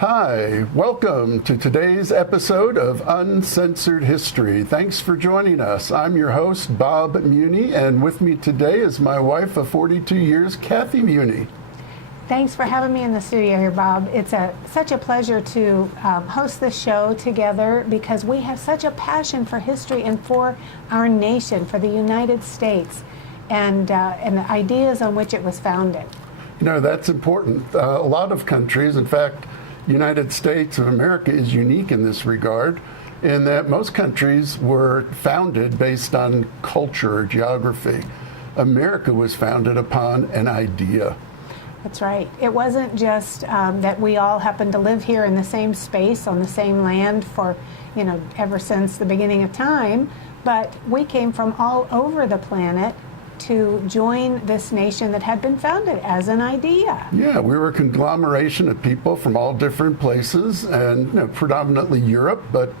Hi, welcome to today's episode of Uncensored History. Thanks for joining us. I'm your host, Bob Muni, and with me today is my wife of 42 years, Kathy Muni. Thanks for having me in the studio here, Bob. It's such a pleasure to host this show together because we have such a passion for history and for our nation, for the United States, and the ideas on which it was founded. You know, that's important. A lot of countries, in fact, United States of America is unique in this regard, in that most countries were founded based on culture or geography. America was founded upon an idea. That's right. It wasn't just that we all happened to live here in the same space, on the same land for, ever since the beginning of time, but we came from all over the planet to join this nation that had been founded as an idea. Yeah, we were a conglomeration of people from all different places and predominantly Europe, but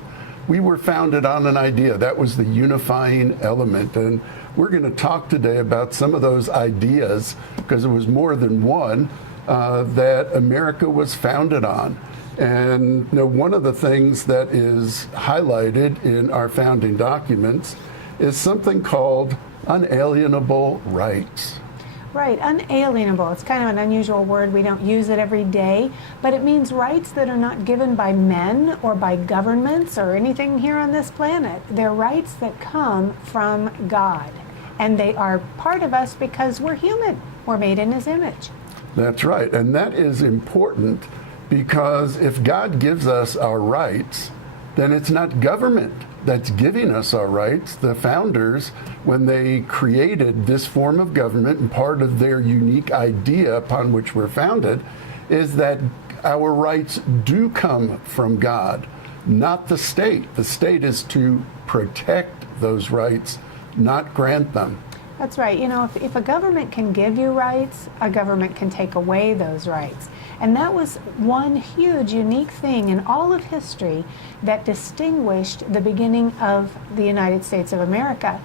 we were founded on an idea. That was the unifying element. And we're going to talk today about some of those ideas, because it was more than one, that America was founded on. And one of the things that is highlighted in our founding documents is something called unalienable rights. Right, unalienable. It's kind of an unusual word. We don't use it every day, but it means rights that are not given by men or by governments or anything here on this planet. They're rights that come from God, and they are part of us because we're human. We're made in His image. That's right, and that is important because if God gives us our rights, then it's not government that's giving us our rights. The founders, when they created this form of government, and part of their unique idea upon which we're founded, is that our rights do come from God, not the state. The state is to protect those rights, not grant them. That's right. If a government can give you rights, a government can take away those rights. And that was one huge, unique thing in all of history that distinguished the beginning of the United States of America.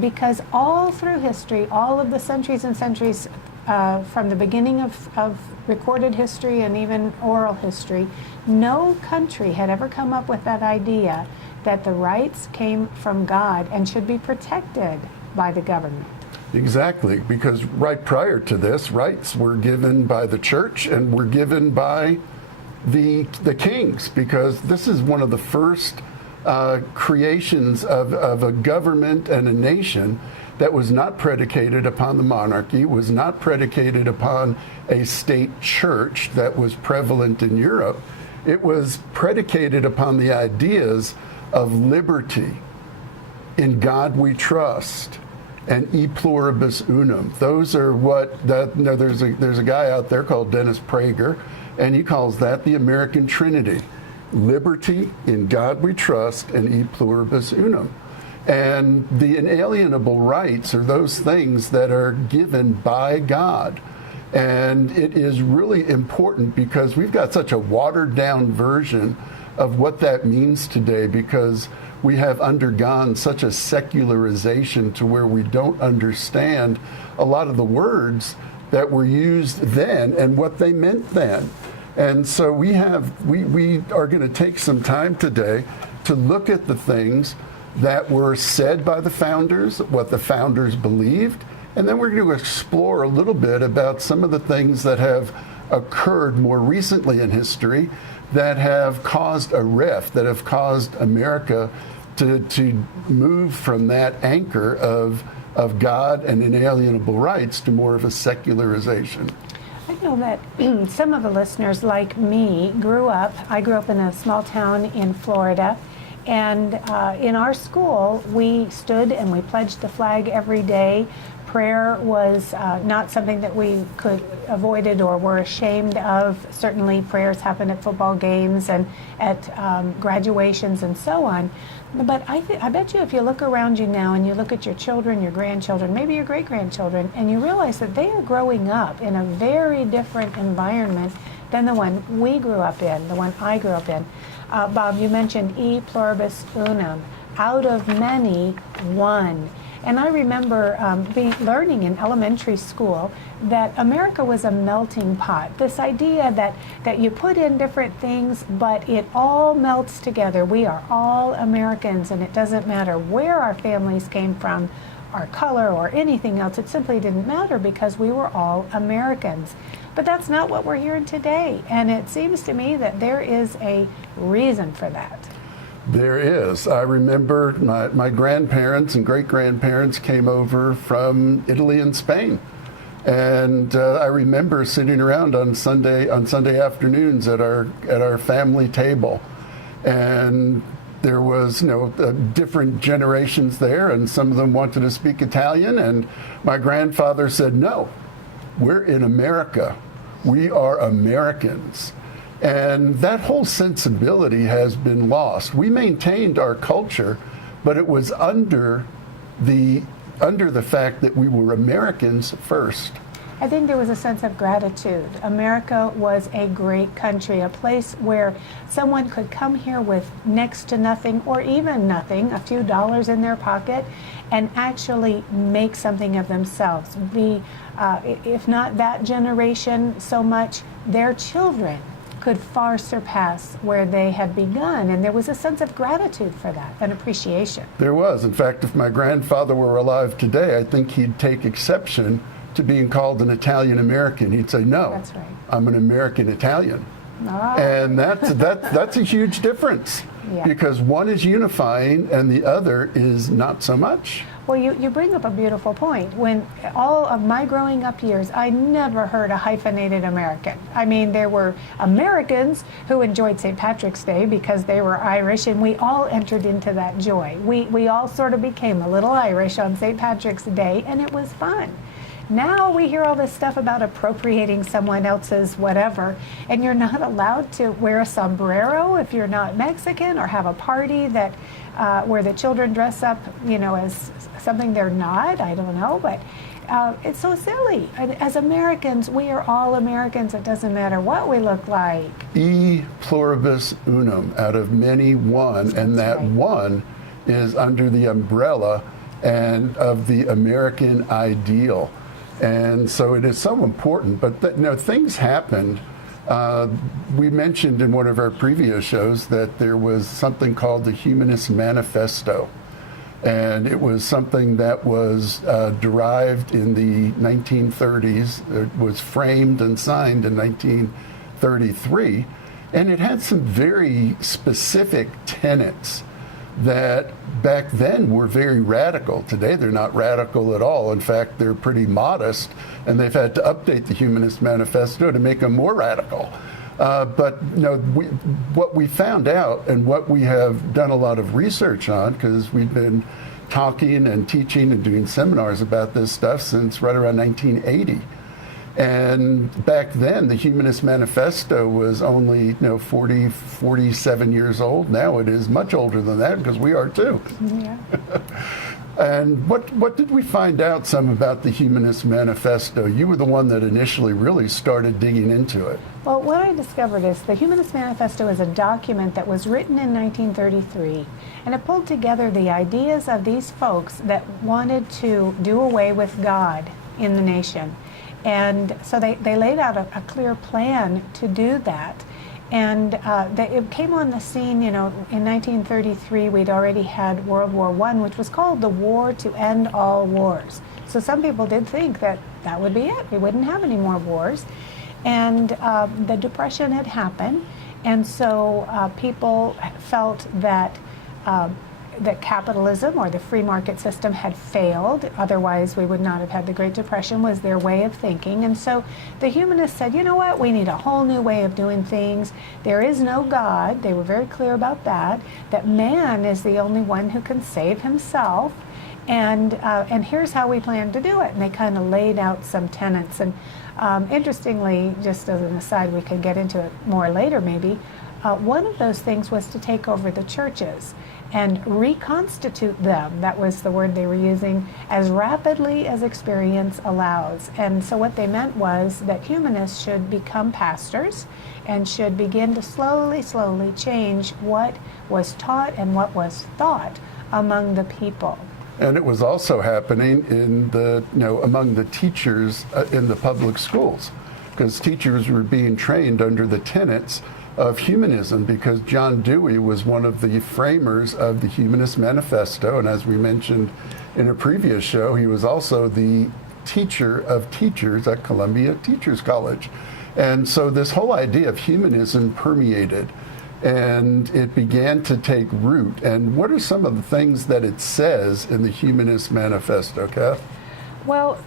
Because all through history, all of the centuries and centuries from the beginning of recorded history and even oral history, no country had ever come up with that idea that the rights came from God and should be protected by the government. Exactly, because right prior to this, rights were given by the church and were given by the kings, because this is one of the first creations of a government and a nation that was not predicated upon the monarchy, was not predicated upon a state church that was prevalent in Europe. It was predicated upon the ideas of liberty, in God we trust, and e pluribus unum. Those are there's a guy out there called Dennis Prager, and he calls that the American Trinity. Liberty, in God we trust, and e pluribus unum. And the inalienable rights are those things that are given by God. And it is really important because we've got such a watered down version of what that means today, because we have undergone such a secularization to where we don't understand a lot of the words that were used then and what they meant then. And so we are going to take some time today to look at the things that were said by the founders, what the founders believed, and then we're going to explore a little bit about some of the things that have occurred more recently in history that have caused a rift, that have caused America to move from that anchor of God and inalienable rights to more of a secularization. I know that some of the listeners, like me, I grew up in a small town in Florida, and in our school, we stood and we pledged the flag every day. Prayer was not something that we could avoided or were ashamed of. Certainly prayers happened at football games and at graduations and so on. But I bet you if you look around you now and you look at your children, your grandchildren, maybe your great-grandchildren, and you realize that they are growing up in a very different environment than the one we grew up in, the one I grew up in. Bob, you mentioned e pluribus unum, out of many, one. And I remember learning in elementary school that America was a melting pot. This idea that you put in different things, but it all melts together. We are all Americans, and it doesn't matter where our families came from, our color, or anything else. It simply didn't matter because we were all Americans. But that's not what we're hearing today. And it seems to me that there is a reason for that. There is. I remember my grandparents and great-grandparents came over from Italy and Spain. And I remember sitting around on Sunday afternoons at our family table. And there was, different generations there, and some of them wanted to speak Italian. And my grandfather said, "No, we're in America. We are Americans." And that whole sensibility has been lost. We maintained our culture, but it was under the fact that we were Americans first. I think there was a sense of gratitude. America was a great country, a place where someone could come here with next to nothing or even nothing, a few dollars in their pocket, and actually make something of themselves. If not that generation so much, their children could far surpass where they had begun. And there was a sense of gratitude for that, an appreciation. There was. In fact, if my grandfather were alive today, I think he'd take exception to being called an Italian American. He'd say, "No, that's right. I'm an American Italian." Oh. And that's a huge difference, because one is unifying and the other is not so much. Well, you bring up a beautiful point. When all of my growing up years, I never heard a hyphenated American. I mean, there were Americans who enjoyed St. Patrick's Day because they were Irish, and we all entered into that joy. We all sort of became a little Irish on St. Patrick's Day, and it was fun. Now we hear all this stuff about appropriating someone else's whatever, and you're not allowed to wear a sombrero if you're not Mexican, or have a party that where the children dress up, as something they're not. I don't know, but it's so silly. As Americans, we are all Americans. It doesn't matter what we look like. E pluribus unum, out of many one, and that right. One is under the umbrella and of the American ideal. And so it is so important. But things happened. We mentioned in one of our previous shows that there was something called the Humanist Manifesto. And it was something that was derived in the 1930s. It was framed and signed in 1933. And it had some very specific tenets that back then were very radical. Today they're not radical at all. In fact, they're pretty modest, and they've had to update the Humanist Manifesto to make them more radical. But what we found out, and what we have done a lot of research on, because we've been talking and teaching and doing seminars about this stuff since right around 1980. And back then, the Humanist Manifesto was only 47 years old. Now it is much older than that, because we are too. Yeah. And what did we find out some about the Humanist Manifesto? You were the one that initially really started digging into it. Well, what I discovered is the Humanist Manifesto is a document that was written in 1933, and it pulled together the ideas of these folks that wanted to do away with God in the nation. And so they laid out a clear plan to do that. And it came on the scene, in 1933, we'd already had World War I, which was called the War to End All Wars. So some people did think that would be it. We wouldn't have any more wars. And the Depression had happened. And so people felt that capitalism or the free market system had failed. Otherwise, we would not have had the Great Depression, was their way of thinking. And so the humanists said, you know what, we need a whole new way of doing things. There is no God. They were very clear about that man is the only one who can save himself. And here's how we plan to do it. And they kind of laid out some tenets. And interestingly, just as an aside, we could get into it more later maybe, one of those things was to take over the churches and reconstitute them, that was the word they were using, as rapidly as experience allows. And so what they meant was that humanists should become pastors and should begin to slowly change what was taught and what was thought among the people. And it was also happening in among the teachers in the public schools, because teachers were being trained under the tenets of humanism, because John Dewey was one of the framers of the Humanist Manifesto. And as we mentioned in a previous show, he was also the teacher of teachers at Columbia Teachers College. And so this whole idea of humanism permeated, and it began to take root. And what are some of the things that it says in the Humanist Manifesto, Kath? Well,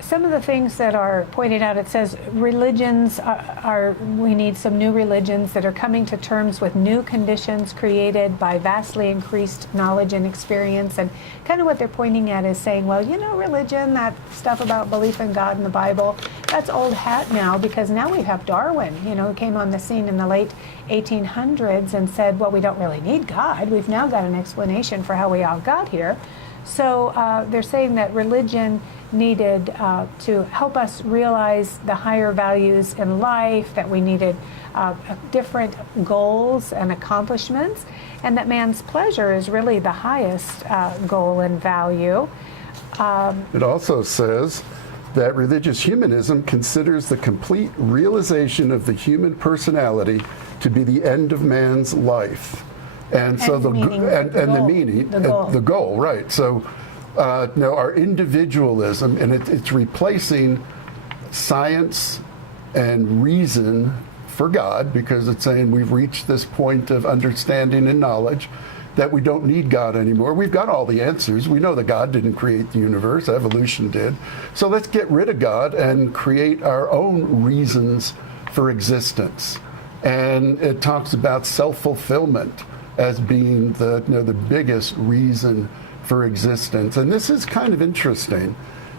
some of the things that are pointed out, it says religions we need some new religions that are coming to terms with new conditions created by vastly increased knowledge and experience. And kind of what they're pointing at is saying, well, religion, that stuff about belief in God and the Bible, that's old hat now, because now we have Darwin, who came on the scene in the late 1800s and said, well, we don't really need God. We've now got an explanation for how we all got here. So they're saying that religion needed to help us realize the higher values in life, that we needed different goals and accomplishments, and that man's pleasure is really the highest goal and value. It also says that religious humanism considers the complete realization of the human personality to be the end of man's life. And so the goal, right? So, our individualism, and it's replacing science and reason for God, because it's saying we've reached this point of understanding and knowledge that we don't need God anymore. We've got all the answers. We know that God didn't create the universe, evolution did. So let's get rid of God and create our own reasons for existence. And it talks about self-fulfillment as being the biggest reason for existence. And this is kind of interesting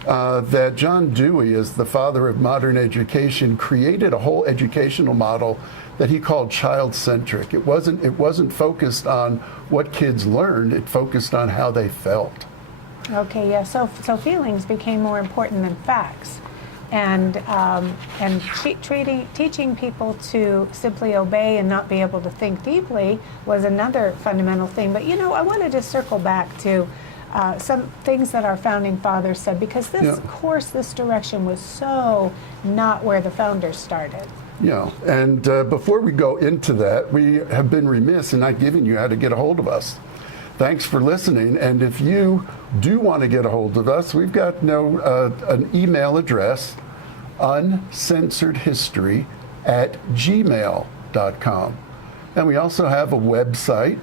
that John Dewey, as the father of modern education, created a whole educational model that he called child-centric. It wasn't focused on what kids learned, it focused on how they felt. Okay, yeah, so feelings became more important than facts. And teaching people to simply obey and not be able to think deeply was another fundamental thing. But I wanted to circle back to some things that our founding fathers said, because this direction was so not where the founders started. Yeah, and before we go into that, we have been remiss in not giving you how to get a hold of us. Thanks for listening, and if you do want to get a hold of us, we've got an email address, uncensoredhistory@gmail.com. And we also have a website,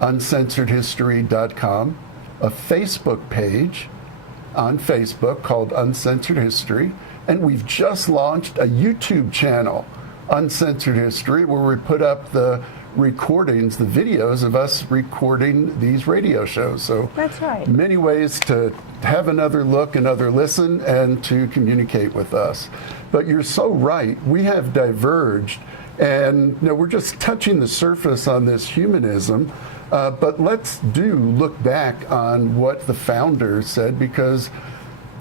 uncensoredhistory.com, a Facebook page on Facebook called Uncensored History, and we've just launched a YouTube channel, Uncensored History, where we put up the recordings, the videos of us recording these radio shows. So that's right. Many ways to have another look, another listen, and to communicate with us. But you're so right. We have diverged, and we're just touching the surface on this humanism. But let's look back on what the founders said, because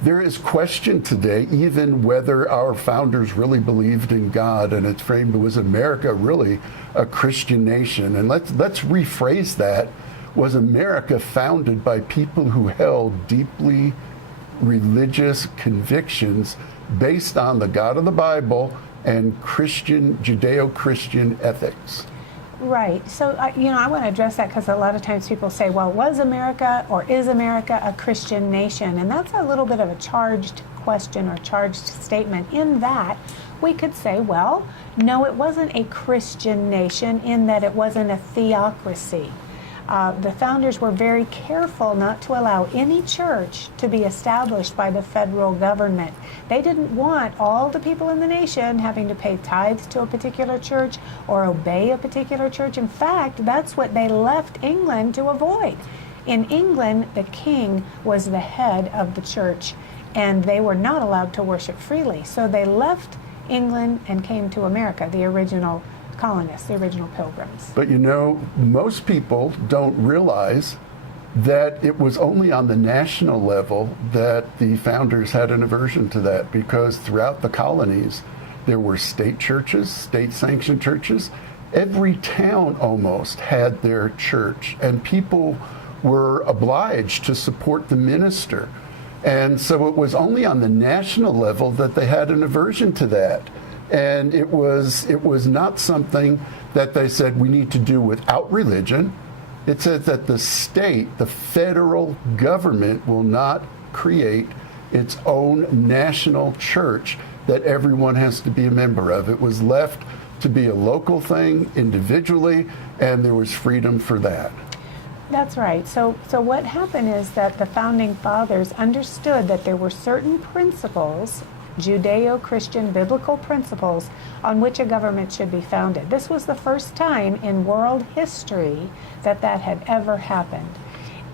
there is question today even whether our founders really believed in God, and it's framed, was America really a Christian nation? And let's rephrase that. Was America founded by people who held deeply religious convictions based on the God of the Bible and Judeo-Christian ethics? Right. So, I want to address that, because a lot of times people say, well, was America or is America a Christian nation? And that's a little bit of a charged question or charged statement, in that we could say, well, no, it wasn't a Christian nation, in that it wasn't a theocracy. The founders were very careful not to allow any church to be established by the federal government. They didn't want all the people in the nation having to pay tithes to a particular church or obey a particular church. In fact, that's what they left England to avoid. In England, the king was the head of the church, and they were not allowed to worship freely. So they left England and came to America, the original colonists, the original pilgrims. But most people don't realize that it was only on the national level that the founders had an aversion to that, because throughout the colonies there were state churches, state-sanctioned churches. Every town almost had their church, and people were obliged to support the minister. And so it was only on the national level that they had an aversion to that. And it was not something that they said we need to do without religion. It said that the state, the federal government, will not create its own national church that everyone has to be a member of. It was left to be a local thing individually, and there was freedom for that. That's right. So what happened is that the founding fathers understood that there were certain principles, Judeo-Christian biblical principles, on which a government should be founded. This was the first time in world history that that had ever happened.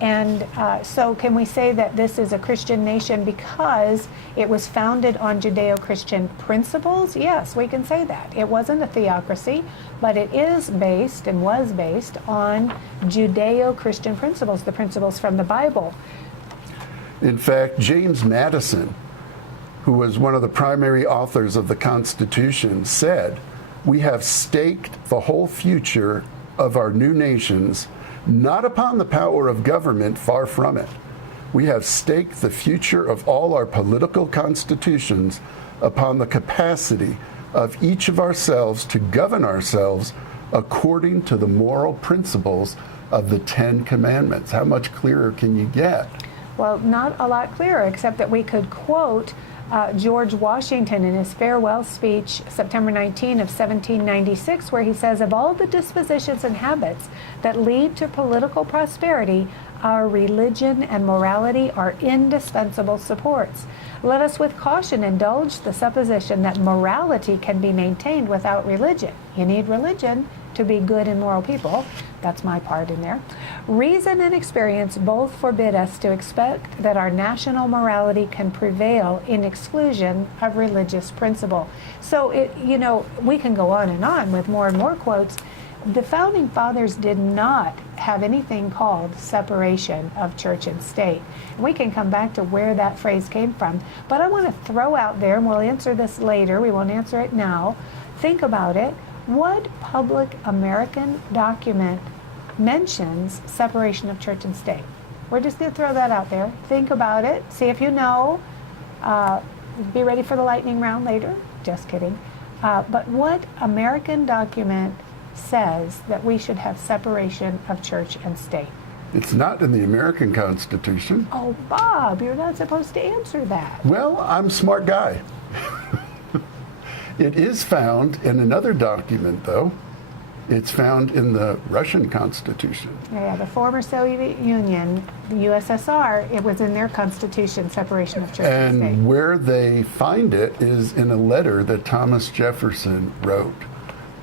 And so can we say that this is a Christian nation because it was founded on Judeo-Christian principles? Yes, we can say that. It wasn't a theocracy, but it is based and was based on Judeo-Christian principles, the principles from the Bible. In fact, James Madison, who was one of the primary authors of the Constitution, said, "We have staked the whole future of our new nations not upon the power of government, far from it. We have staked the future of all our political constitutions upon the capacity of each of ourselves to govern ourselves according to the moral principles of the Ten Commandments." How much clearer can you get? Well, not a lot clearer, except that we could quote George Washington in his farewell speech, September 19 of 1796, where he says, "Of all the dispositions and habits that lead to political prosperity, our religion and morality are indispensable supports. Let us with caution indulge the supposition that morality can be maintained without religion." You need religion to be good and moral people. That's my part in there. "Reason and experience both forbid us to expect that our national morality can prevail in exclusion of religious principle." So, we can go on with more and more quotes. The Founding Fathers did not have anything called separation of church and state. And we can come back to where that phrase came from. But I want to throw out there, and we'll answer this later, we won't answer it now. Think about it. What public American document mentions separation of church and state? We're just going to throw that out there. Think about it. See if you know. Be ready for the lightning round later. Just kidding. But what American document says that we should have separation of church and state? It's not in the American Constitution. Oh, Bob, you're not supposed to answer that. Well, I'm a smart guy. It is found in another document, though. It's found in the Russian Constitution. Yeah, the former Soviet Union, the USSR, it was in their constitution, separation of church and state. And where they find it is in a letter that Thomas Jefferson wrote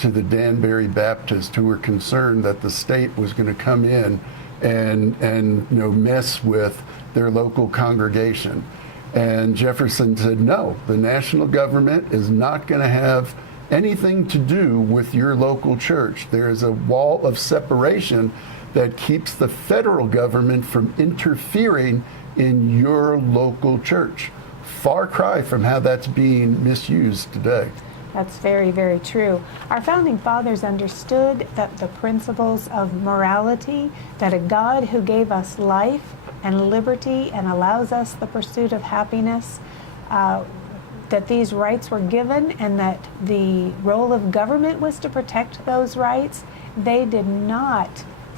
to the Danbury Baptists, who were concerned that the state was going to come in and mess with their local congregation. And Jefferson said, no, the national government is not going to have anything to do with your local church. There is a wall of separation that keeps the federal government from interfering in your local church. Far cry from how that's being misused today. That's very, very true. Our founding fathers understood that the principles of morality, that a God who gave us life and liberty and allows us the pursuit of happiness, that these rights were given and that the role of government was to protect those rights. They did not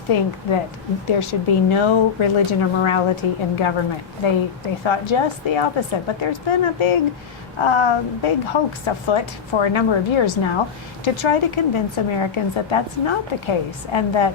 think that there should be no religion or morality in government. They thought just the opposite. But there's been a big hoax afoot for a number of years now to try to convince Americans that that's not the case and that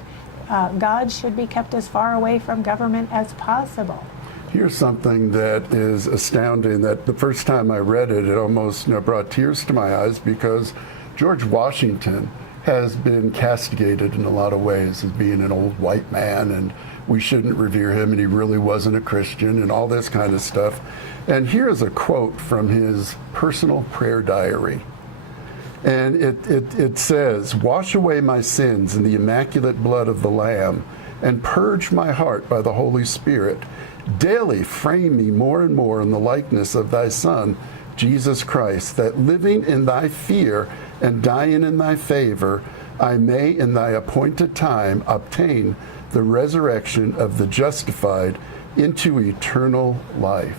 God should be kept as far away from government as possible. Here's something that is astounding, that the first time I read it, it almost brought tears to my eyes, because George Washington has been castigated in a lot of ways as being an old white man, and we shouldn't revere him, and he really wasn't a Christian, and all this kind of stuff. And here's a quote from his personal prayer diary. And it says, "Wash away my sins in the immaculate blood of the Lamb, and purge my heart by the Holy Spirit. Daily frame me more and more in the likeness of thy Son, Jesus Christ, that living in thy fear and dying in thy favor, I may in thy appointed time obtain the resurrection of the justified into eternal life.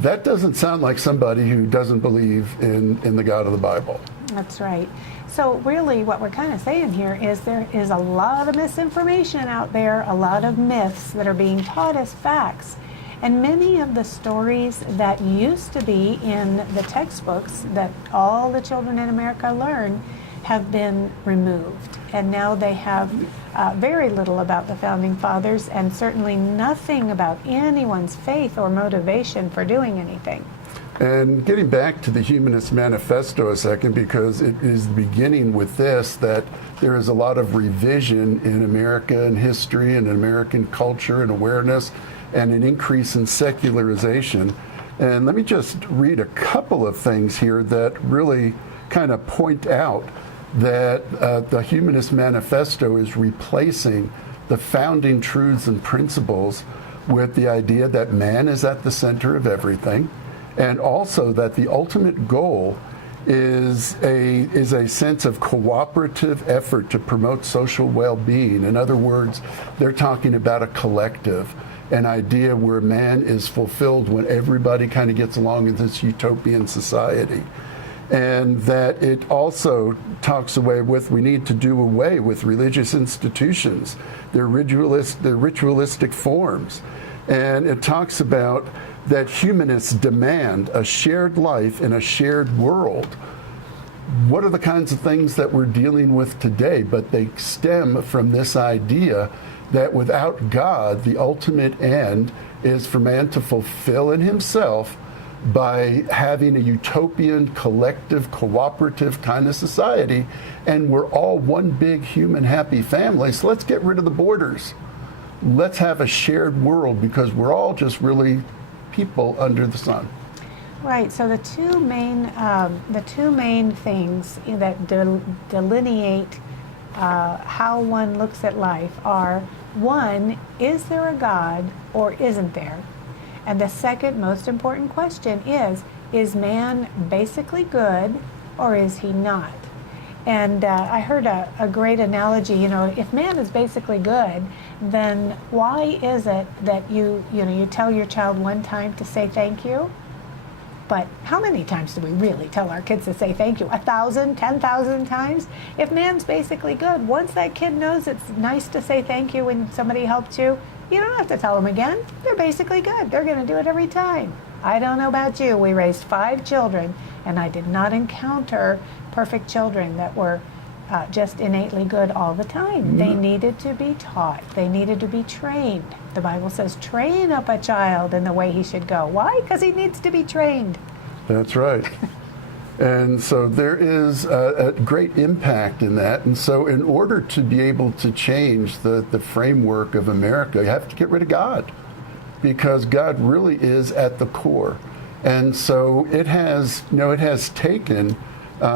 That doesn't sound like somebody who doesn't believe in the God of the Bible. That's right. So really what we're kind of saying here is there is a lot of misinformation out there, a lot of myths that are being taught as facts. And many of the stories that used to be in the textbooks that all the children in America learn have been removed. And now they have very little about the Founding Fathers and certainly nothing about anyone's faith or motivation for doing anything. And getting back to the Humanist Manifesto a second, because it is beginning with this, that there is a lot of revision in American history and American culture and awareness and an increase in secularization. And let me just read a couple of things here that really kind of point out that the Humanist Manifesto is replacing the founding truths and principles with the idea that man is at the center of everything, and also that the ultimate goal is a sense of cooperative effort to promote social well-being. In other words, they're talking about a collective, an idea where man is fulfilled when everybody kind of gets along in this utopian society. And that it also talks away with, we need to do away with religious institutions, their ritualistic forms. And it talks about that humanists demand a shared life in a shared world. What are the kinds of things that we're dealing with today? But they stem from this idea that without God, the ultimate end is for man to fulfill in himself by having a utopian, collective, cooperative kind of society, and we're all one big human happy family, so let's get rid of the borders. Let's have a shared world because we're all just really people under the sun. Right, so the two main things that delineate how one looks at life are, one, is there a God or isn't there? And the second most important question is man basically good or is he not? And I heard a great analogy, if man is basically good, then why is it that you tell your child one time to say thank you? But how many times do we really tell our kids to say thank you? 1,000, 10,000 times? If man's basically good, once that kid knows it's nice to say thank you when somebody helped you, you don't have to tell them again. They're basically good. They're going to do it every time. I don't know about you. We raised 5 children, and I did not encounter perfect children that were just innately good all the time. Mm-hmm. They needed to be taught. They needed to be trained. The Bible says, train up a child in the way he should go. Why? Because he needs to be trained. That's right. And so there is a great impact in that. And so in order to be able to change the framework of America, you have to get rid of God, because God really is at the core. And so it has taken,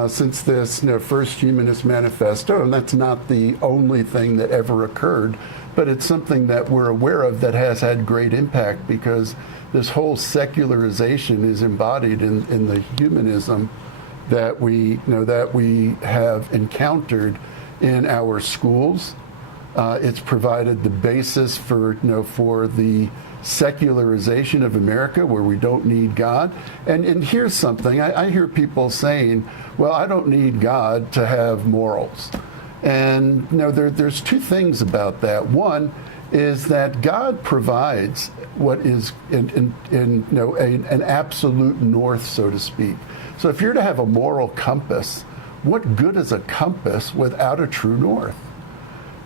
since this first Humanist Manifesto, and that's not the only thing that ever occurred, but it's something that we're aware of that has had great impact, because this whole secularization is embodied in the humanism that we have encountered in our schools. It's provided the basis for the secularization of America, where we don't need God. And here's something I hear people saying: well, I don't need God to have morals. And there's 2 things about that. One is that God provides what is an absolute north, so to speak. So if you're to have a moral compass, what good is a compass without a true north?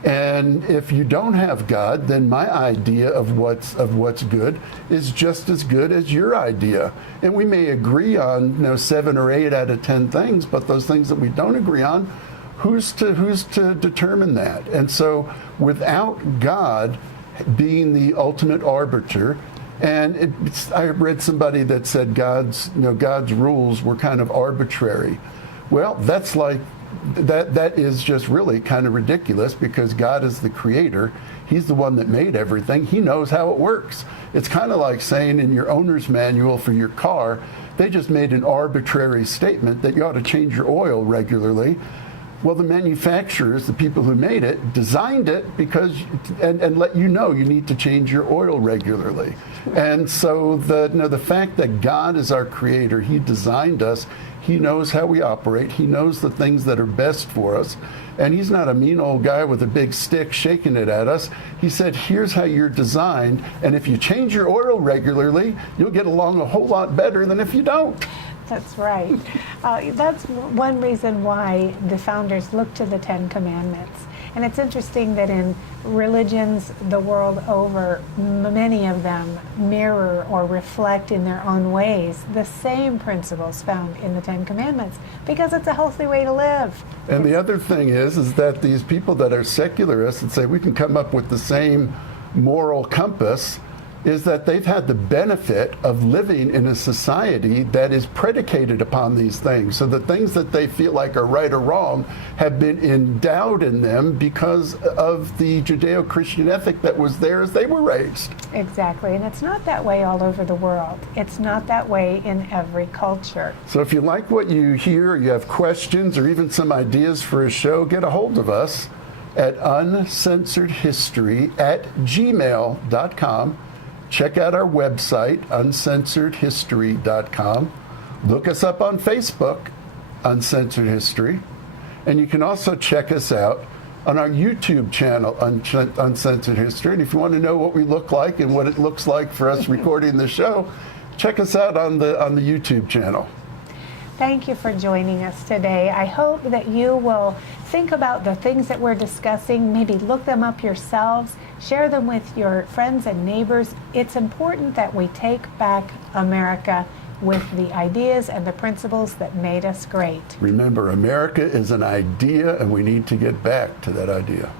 And if you don't have God, then my idea of what's good is just as good as your idea. And we may agree on 7 or 8 out of 10 things, but those things that we don't agree on, who's to determine that? And so without God being the ultimate arbiter, and I read somebody that said God's rules were kind of arbitrary. Well, that is just really kind of ridiculous, because God is the creator. He's the one that made everything. He knows how it works. It's kind of like saying in your owner's manual for your car, they just made an arbitrary statement that you ought to change your oil regularly. Well, the manufacturers, the people who made it, designed it because, and let you know you need to change your oil regularly. And so the fact that God is our creator, he designed us, he knows how we operate, he knows the things that are best for us, and he's not a mean old guy with a big stick shaking it at us. He said, here's how you're designed, and if you change your oil regularly, you'll get along a whole lot better than if you don't. That's right. That's one reason why the founders looked to the Ten Commandments. And it's interesting that in religions the world over, many of them mirror or reflect in their own ways the same principles found in the Ten Commandments, because it's a healthy way to live. And the other thing is that these people that are secularists and say we can come up with the same moral compass, is that they've had the benefit of living in a society that is predicated upon these things. So the things that they feel like are right or wrong have been endowed in them because of the Judeo-Christian ethic that was there as they were raised. Exactly, and it's not that way all over the world. It's not that way in every culture. So if you like what you hear, or you have questions, or even some ideas for a show, get a hold of us at uncensoredhistory@gmail.com. Check out our website, UncensoredHistory.com. Look us up on Facebook, Uncensored History. And you can also check us out on our YouTube channel, Uncensored History. And if you want to know what we look like and what it looks like for us recording the show, check us out on the YouTube channel. Thank you for joining us today. I hope that you will think about the things that we're discussing, maybe look them up yourselves, share them with your friends and neighbors. It's important that we take back America with the ideas and the principles that made us great. Remember, America is an idea, and we need to get back to that idea.